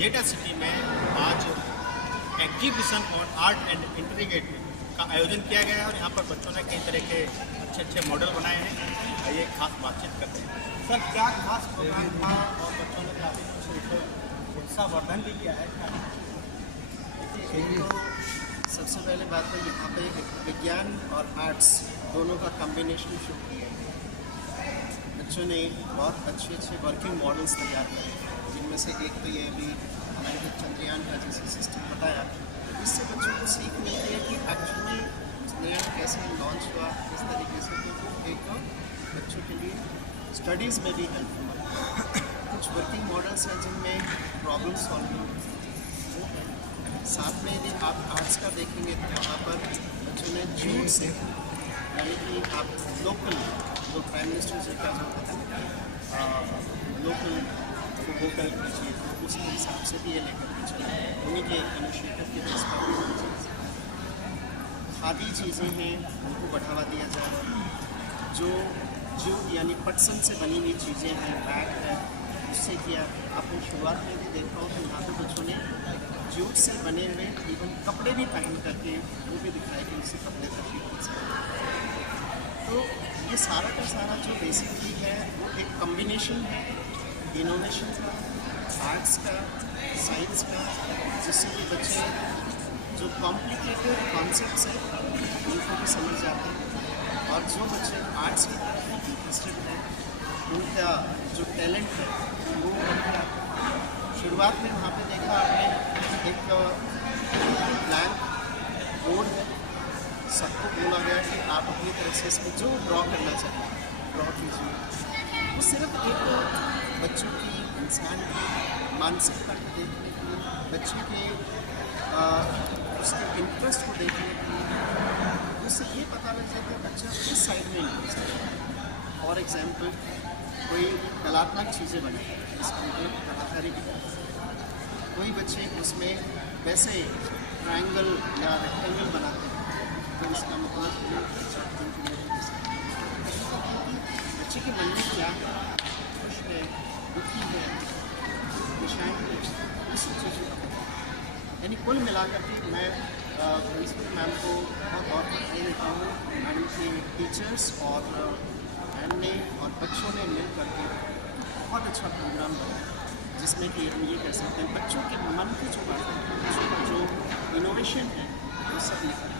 येटा सिटी में आज exhibition on art and integrate का आयोजन किया गया है और यहाँ पर बच्चों ने कई तरह के अच्छे अच्छे मॉडल बनाए हैं। ये खास बातचीत करते हैं। सर, क्या खास प्रोग्राम था और बच्चों ने काफ़ी कुछ उत्साहवर्धन भी किया है? सबसे पहले बात है यहाँ पे विज्ञान और आर्ट्स दोनों का कॉम्बिनेशन शो किया है। बच्चों ने बहुत अच्छे अच्छे वर्किंग मॉडल्स तैयार करे, जिनमें से एक तो ये अभी हमारे जो चंद्रयान का जैसे सिस्टम बताया, इससे बच्चों को सीख मिलती है कि एक्चुअली चंद्रयान कैसे लॉन्च हुआ, किस तरीके से, तो वो एक बच्चों के लिए स्टडीज़ में भी हेल्पफुल है। कुछ वर्किंग मॉडल्स हैं जिनमें प्रॉब्लम सॉल्विंग वो है। साथ में यदि आप आर्ट्स का देखेंगे तो वहाँ पर बच्चों ने जूट से, यानी कि आप लोकल जो प्राइम मिनिस्टर जी का जो होता है लोकल को वोकल कीजिए, तो उसके हिसाब से भी ये लेकर के चला है। उन्हीं के इनिशिएटिव के बेस पर खादी चीज़ें हैं उनको बढ़ावा दिया जा रहा है। जो यानी पटसन से बनी हुई चीज़ें हैं, बैग है, उससे किया। आपने शुरुआत में भी देखा हो तो यहाँ पे बच्चों ने जूट से बने हुए इवन कपड़े भी पहन करके वो भी दिखाया कि उससे कपड़े तक भी बन सकते। तो ये सारा का सारा जो बेसिकली है वो एक कॉम्बिनेशन है इनोवेशन का, आर्ट्स का, साइंस का, जिससे कि बच्चे जो कॉम्प्लिकेटेड कॉन्सेप्ट्स हैं उनको भी समझ जाते हैं। और जो बच्चे आर्ट्स की तरफ इंटरेस्टेड हैं उनका जो टैलेंट है वो उनके आता है। शुरुआत में वहाँ पे देखा आपने एक ब्लैंक बोर्ड है, सबको बोला गया कि आप अपनी तरफ से इसमें जो ड्रॉ करना चाहिए ड्रॉ कीजिए। वो सिर्फ एक बच्चों की, इंसान की मानसिकता को देखने के लिए, बच्चे के उसके इंटरेस्ट को देखने के लिए, उससे ये पता लग जाता है बच्चा किस साइड में इंटरेस्ट है। फॉर एग्जाम्पल कोई कलात्मक चीज़ें बनाए, जिसका मतलब कलाकारी भी करता है। कोई बच्चे उसमें वैसे ट्रायंगल या रेक्टेंगल बनाते हैं, तो इसका मतलब बच्चे के मन में क्या है, खुश है, दुखी है, दिशाएँ कुछ इस चीज़ को, यानी कुल मिलाकर के मैं प्रिंसिपल मैम को बहुत बहुत बधाई देता हूँ। मैडम के टीचर्स और मैम ने और बच्चों ने मिल करके बहुत अच्छा प्रोग्राम बनाया, जिसमें कि हम ये कह सकते हैं बच्चों के मन की जो बात है, बच्चों का जो इनोवेशन है वो सब निकल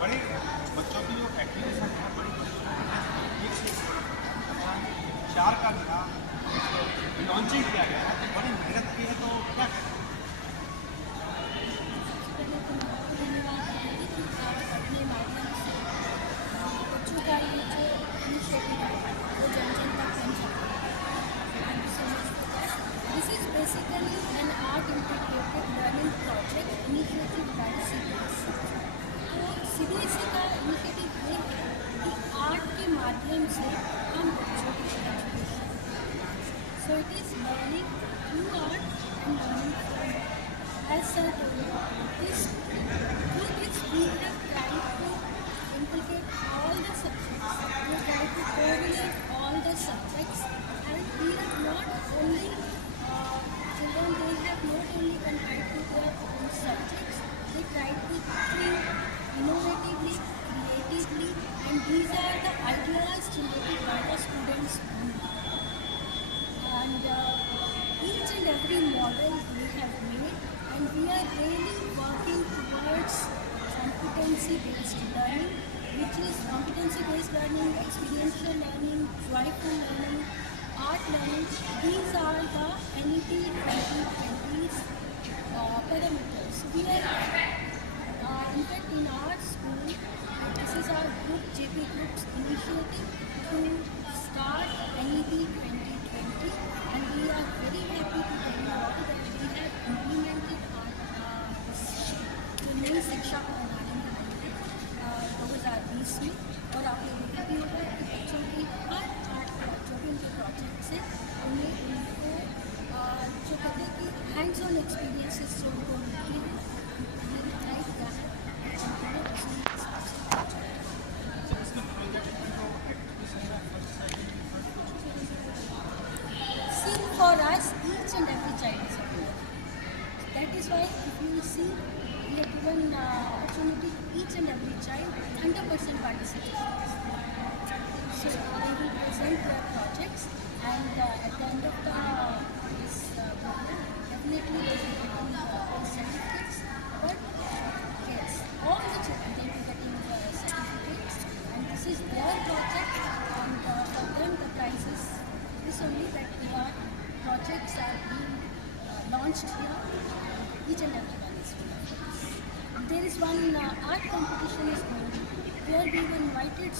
बड़े बच्चों की जो एक्टिविटीज है बड़ी चार का लॉन्चिंग किया गया है, बड़ी मेहनत की है, तो क्या अपने माध्यम से बच्चों का ये जो इनिशिएटिव है वो जन जन तक पहुँचा। This is basically an art integrated learning project initiative by CBSE। तो CBSE का इनिशिएटिव ये है कि आर्ट के माध्यम से हम बच्चों की education, so it is learning through art and learning from art. As sir told you, through this we have tried to inculcate all the subjects. We have tried to correlate all the subjects, and we have not only children, they have not only confined to their own subjects. They tried to think innovatively, creatively, and these are the ideas generated by the students only. And each and every model we have made, and we are really working towards competency-based learning, which is competency-based learning, experiential learning, joyful learning, art learning. These are the NEP 2020's parameters. We are, in fact, in our school, this is our group, JP Group's initiative to start NEP 2020, and we are very happy to tell you all that we have implemented जो नई शिक्षा प्रणाली बनाई है 2020 में। और आपने देखा भी होगा कि बच्चों की हर आर्ट जो भी उनके प्रोजेक्ट्स हैं उनमें उनको जो कहते हैं कि हैंड्स ऑन एक्सपीरियंसेस जो उनको मिलती है, उन्हें रिप्लाई किया है उन्होंने उसमें हिसाब से सिर्फ for and every child is aware. That is why if you will see, we have given opportunity to each and every child 100% participation. So they will present their projects, and at the end of this program, definitely they will be getting certificates. But yes, all the children they will be getting certificates, and this is their project, and for them the prize is this only, that their projects are being launched here. Each and every one is here. There is one art competition is going, where we have invited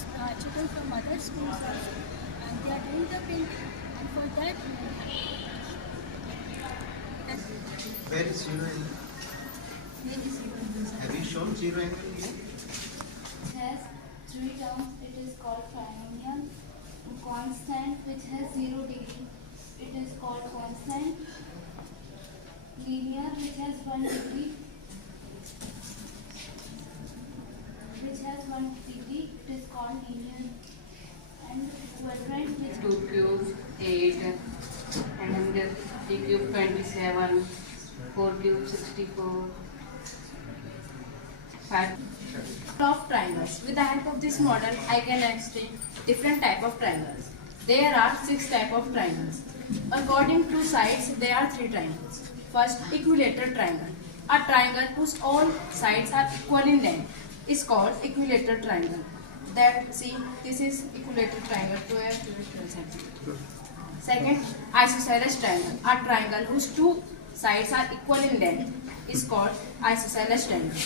children from other schools also, and they are doing the painting, and for that we will have. Where is zero angle? Have you shown zero angle here? It has three terms. It is called trinomial. Constant, which has 0 degree, it is called constant. Linear, which has 1 degree, it is called linear. And quadrant, which 2 cubes 8, and 3 cube 27, 4 cube 64, 5. Of triangles. With the help of this model, I can explain different type of triangles. There are 6 type of triangles. According to sides, there are 3 triangles. First, equilateral triangle. A triangle whose all sides are equal in length is called equilateral triangle. That, see, this is equilateral triangle. Second, isosceles triangle. A triangle whose 2 sides are equal in length is called isosceles triangle.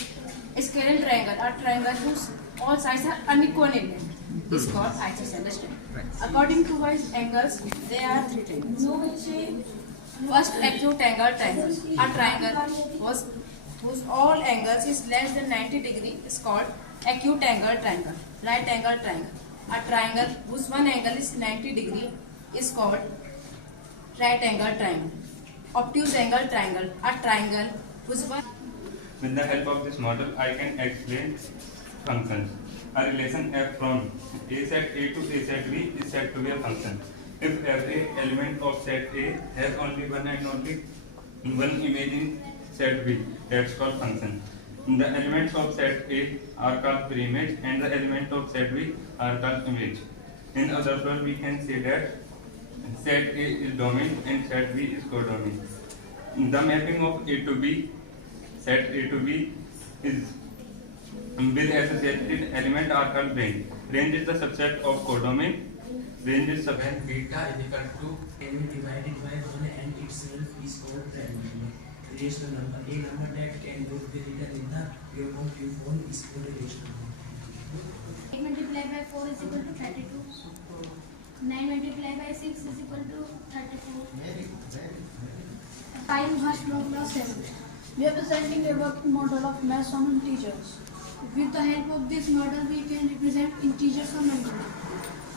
Scalar triangle, a triangle whose all sides are unequal in length, is called isosceles triangle. According to wise angles, there are 3 triangles. First, acute angle triangle. A triangle whose all angles is less than 90 degree is called acute angle triangle. Right angle triangle. A triangle whose one angle is 90 degree is called right angle triangle. Obtuse angle triangle. A triangle whose one. With the help of this model, I can explain functions. A relation f from a set A to a set B is said to be a function. If every element of set A has only one and only one image in set B, that's called function. The elements of set A are called preimage, and the elements of set B are called image. In other words, we can say that set A is domain and set B is codomain. The mapping of A to B, set A to B, is with associated element are called range. Range is the subset of codomain. Range is subset. When beta is equal to n divided by 1 and itself is called trinomial. Rational number. A number that can both be written in the form of Q form is called a rational number. 8 multiplied by 4 is equal to 32. 9 multiplied by 6 is equal to 34. Time has no plus 7. We are presenting a working model of mass on integers. With the help of this model, we can represent integers or numbers.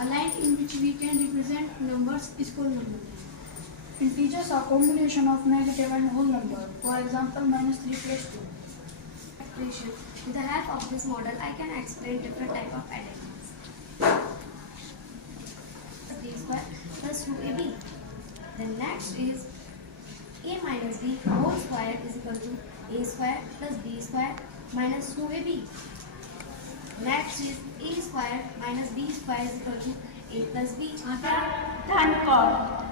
A line in which we can represent numbers is called number. Integers are combination of negative and whole number. For example, -3 plus 2. With the help of this model, I can explain different type of additions. B square plus 2ab. The next is a minus b whole square is equal to a square plus b square minus 2ab. Next is a square minus b square is equal to a plus b. Time call.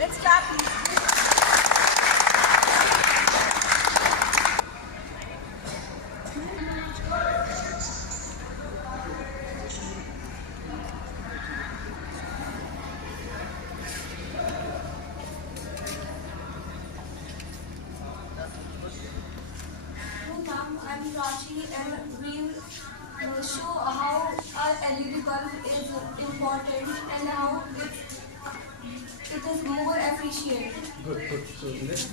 Let's clap, please. am Rashi and we will show how our LED bulb is important and how it is more efficient. Good. So let's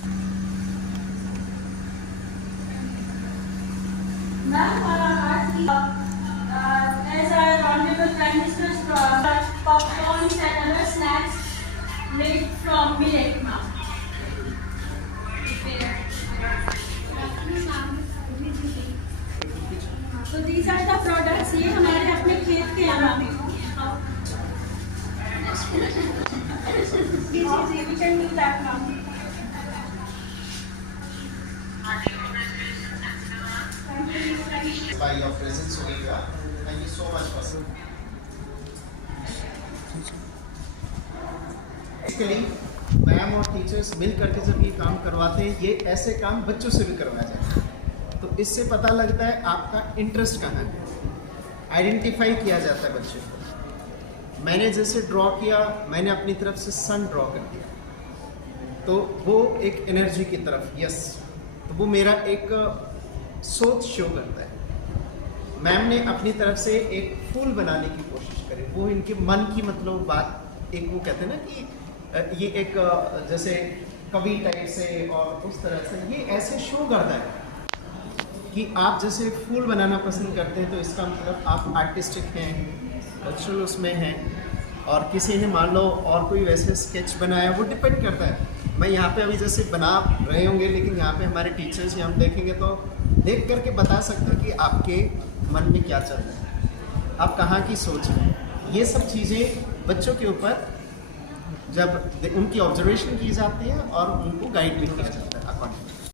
Ma'am, as our Honorable Prime Minister's popcorns and other snacks made from millet, ma'am. So these are the products. ये हमारे अपने खेत के हैं ma'am. We can do that now. by your presence over here. Thank you so much for Basically, ma'am और टीचर्स मिल करके जब ये काम करवाते हैं, ये ऐसे काम बच्चों से भी करवाया जाता है, तो इससे पता लगता है आपका इंटरेस्ट कहाँ है, आइडेंटिफाई किया जाता है बच्चे को। मैंने जैसे ड्रॉ किया, मैंने अपनी तरफ से सन ड्रॉ कर दिया, तो वो एक एनर्जी की तरफ, यस, तो वो मेरा एक सोच शो करता है। मैम ने अपनी तरफ से एक फूल बनाने की कोशिश करी, वो इनके मन की मतलब बात, एक वो कहते हैं ना कि ये एक जैसे कवि टाइप से और उस तरह से ये ऐसे शो करता है कि आप जैसे फूल बनाना पसंद करते हैं, तो इसका मतलब आप आर्टिस्टिक हैं, कल्चरल उसमें हैं, और किसी ने मान लो और कोई वैसे स्केच बनाया, वो डिपेंड करता है। मैं यहाँ पे अभी जैसे बना रहे होंगे, लेकिन यहाँ पे हमारे टीचर्स ही हम देखेंगे तो देख करके बता सकते हैं कि आपके मन में क्या चल रहा है, आप कहाँ की सोच रहे हैं। ये सब चीज़ें बच्चों के ऊपर जब उनकी ऑब्जर्वेशन की जाती है और उनको गाइड भी किया जाता है अकॉर्डिंगली।